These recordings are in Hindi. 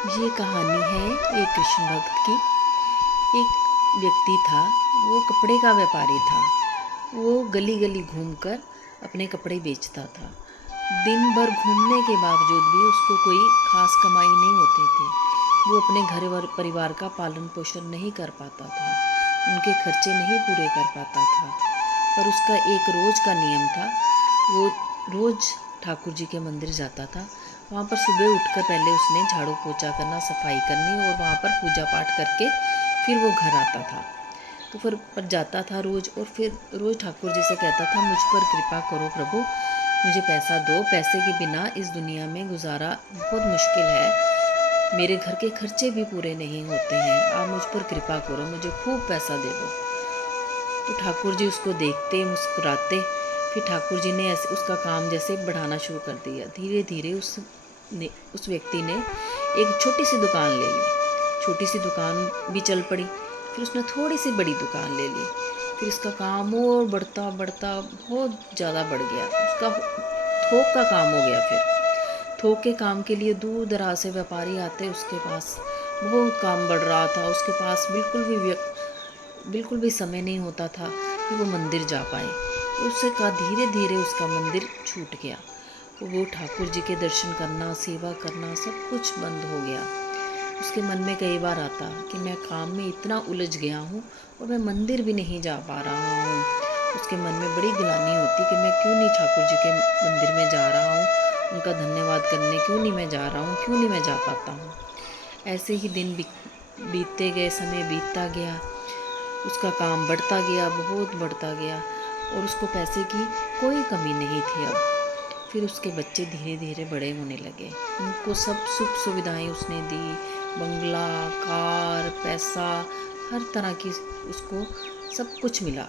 ये कहानी है एक कृष्ण भक्त की। एक व्यक्ति था, वो कपड़े का व्यापारी था। वो गली गली घूमकर अपने कपड़े बेचता था। दिन भर घूमने के बावजूद भी उसको कोई खास कमाई नहीं होती थी। वो अपने घर वर परिवार का पालन पोषण नहीं कर पाता था, उनके खर्चे नहीं पूरे कर पाता था। पर उसका एक रोज़ का नियम था। वो रोज़ ठाकुर जी के मंदिर जाता था। वहाँ पर सुबह उठकर पहले उसने झाड़ू पोछा करना, सफाई करनी और वहाँ पर पूजा पाठ करके फिर वो घर आता था। तो फिर पर जाता था रोज़, और फिर रोज़ ठाकुर जी से कहता था, मुझ पर कृपा करो प्रभु, मुझे पैसा दो। पैसे के बिना इस दुनिया में गुजारा बहुत मुश्किल है, मेरे घर के खर्चे भी पूरे नहीं होते हैं। आप मुझ पर कृपा करो, मुझे खूब पैसा दे दो। तो ठाकुर जी उसको देखते मुस्कुराते। फिर ठाकुर जी ने ऐसे उसका काम जैसे बढ़ाना शुरू कर दिया। धीरे धीरे उस व्यक्ति ने एक छोटी सी दुकान ले ली। छोटी सी दुकान भी चल पड़ी। फिर उसने थोड़ी सी बड़ी दुकान ले ली। फिर इसका काम और बढ़ता बढ़ता बहुत ज़्यादा बढ़ गया। उसका थोक का काम हो गया। फिर थोक के काम के लिए दूर दराज से व्यापारी आते उसके पास। बहुत काम बढ़ रहा था उसके पास। बिल्कुल भी समय नहीं होता था कि वो मंदिर जा पाए। उससे का धीरे धीरे उसका मंदिर छूट गया। वो ठाकुर जी के दर्शन करना, सेवा करना सब कुछ बंद हो गया। उसके मन में कई बार आता कि मैं काम में इतना उलझ गया हूँ और मैं मंदिर भी नहीं जा पा रहा हूँ। उसके मन में बड़ी गिलानी होती कि मैं क्यों नहीं ठाकुर जी के मंदिर में जा रहा हूँ, उनका धन्यवाद करने क्यों नहीं मैं जा रहा हूँ, क्यों नहीं मैं जा पाता हूँ। ऐसे ही दिन बीतते गए, समय बीतता गया। उसका काम बढ़ता गया, बहुत बढ़ता गया, और उसको पैसे की कोई कमी नहीं थी अब। फिर उसके बच्चे धीरे धीरे बड़े होने लगे। उनको सब सुख सुविधाएं उसने दी, बंगला, कार, पैसा, हर तरह की उसको सब कुछ मिला।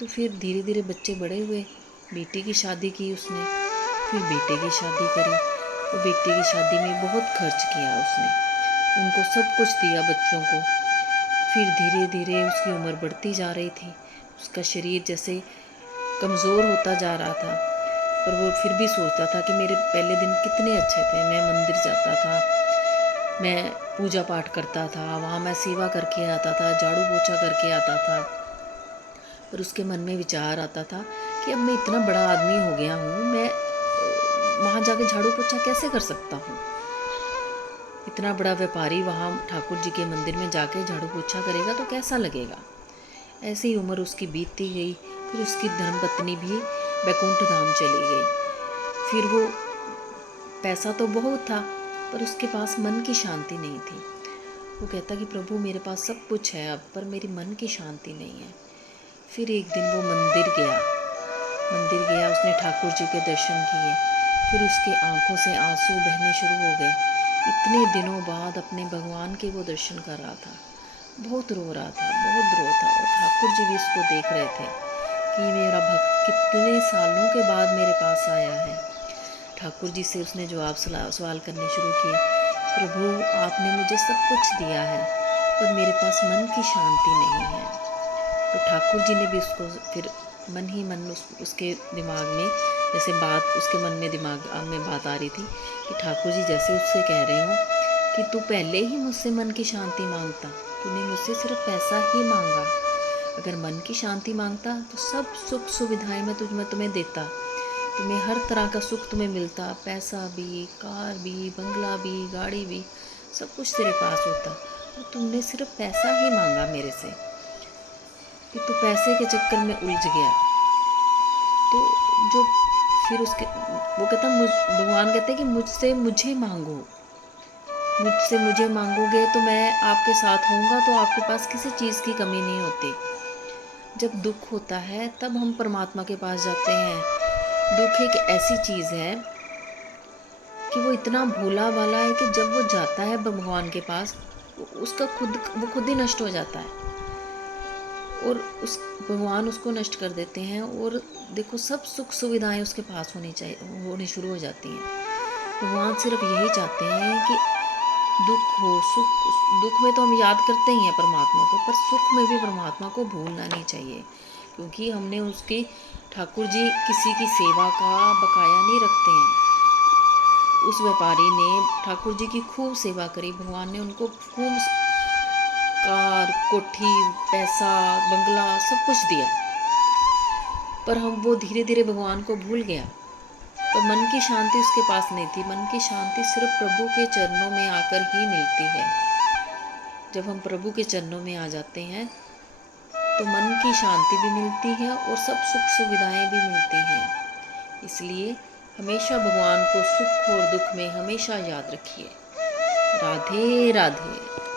तो फिर धीरे धीरे बच्चे बड़े हुए। बेटी की शादी की उसने, फिर बेटे की शादी करी। और बेटे की शादी में बहुत खर्च किया उसने, उनको सब कुछ दिया बच्चों को। फिर धीरे धीरे उसकी उम्र बढ़ती जा रही थी। उसका शरीर जैसे कमज़ोर होता जा रहा था। पर वो फिर भी सोचता था कि मेरे पहले दिन कितने अच्छे थे। मैं मंदिर जाता था, मैं पूजा पाठ करता था, वहाँ मैं सेवा करके आता था, झाड़ू पोछा करके आता था। पर उसके मन में विचार आता था कि अब मैं इतना बड़ा आदमी हो गया हूँ, मैं वहाँ जाके झाड़ू पोछा कैसे कर सकता हूँ। इतना बड़ा व्यापारी वहाँ ठाकुर जी के मंदिर में जाके झाड़ू पोछा करेगा तो कैसा लगेगा। ऐसे ही उम्र उसकी बीतती गई। फिर उसकी धर्मपत्नी भी बैकुंठ धाम चली गई। फिर वो पैसा तो बहुत था, पर उसके पास मन की शांति नहीं थी। वो कहता कि प्रभु मेरे पास सब कुछ है अब, पर मेरी मन की शांति नहीं है। फिर एक दिन वो मंदिर गया, उसने ठाकुर जी के दर्शन किए। फिर उसकी आंखों से आंसू बहने शुरू हो गए। इतने दिनों बाद अपने भगवान के वो दर्शन कर रहा था। बहुत रो रहा था, बहुत रो था। और ठाकुर जी भी इसको देख रहे थे कि मेरा भक्त कितने सालों के बाद मेरे पास आया है। ठाकुर जी से उसने सवाल करने शुरू किए। प्रभु आपने मुझे सब कुछ दिया है, पर मेरे पास मन की शांति नहीं है। तो ठाकुर जी ने भी उसको फिर मन ही मन उसके दिमाग में जैसे बात उसके मन में दिमाग में बात आ रही थी कि ठाकुर जी जैसे उससे कह रहे हो कि तू पहले ही मुझसे मन की शांति मांगता, तूने मुझसे सिर्फ पैसा ही मांगा। अगर मन की शांति मांगता तो सब सुख सुविधाएं मैं तुम्हें देता, तुम्हें हर तरह का सुख तुम्हें मिलता, पैसा भी, कार भी, बंगला भी, गाड़ी भी, सब कुछ तेरे पास होता। और तुमने सिर्फ पैसा ही मांगा मेरे से, कि तू पैसे के चक्कर में उलझ गया। तो जो फिर उसके वो कहता भगवान कहते कि मुझे मांगो, मुझसे मुझे मांगोगे तो मैं आपके साथ होऊंगा, तो आपके पास किसी चीज़ की कमी नहीं होती। जब दुख होता है तब हम परमात्मा के पास जाते हैं। दुख एक ऐसी चीज़ है कि वो इतना भोला भाला है कि जब वो जाता है भगवान के पास, वो खुद ही नष्ट हो जाता है, और उस भगवान उसको नष्ट कर देते हैं। और देखो सब सुख सुविधाएं उसके पास होनी शुरू हो जाती हैं। भगवान सिर्फ यही चाहते हैं कि दुख हो सुख, दुख में तो हम याद करते ही हैं परमात्मा को, पर सुख में भी परमात्मा को भूलना नहीं चाहिए। क्योंकि हमने उसकी ठाकुर जी किसी की सेवा का बकाया नहीं रखते हैं। उस व्यापारी ने ठाकुर जी की खूब सेवा करी। भगवान ने उनको खूब कार, कोठी, पैसा, बंगला सब कुछ दिया, पर वो धीरे धीरे भगवान को भूल गया। पर मन की शांति उसके पास नहीं थी। मन की शांति सिर्फ प्रभु के चरणों में आकर ही मिलती है। जब हम प्रभु के चरणों में आ जाते हैं तो मन की शांति भी मिलती है और सब सुख सुविधाएं भी मिलती हैं। इसलिए हमेशा भगवान को सुख और दुख में हमेशा याद रखिए। राधे राधे।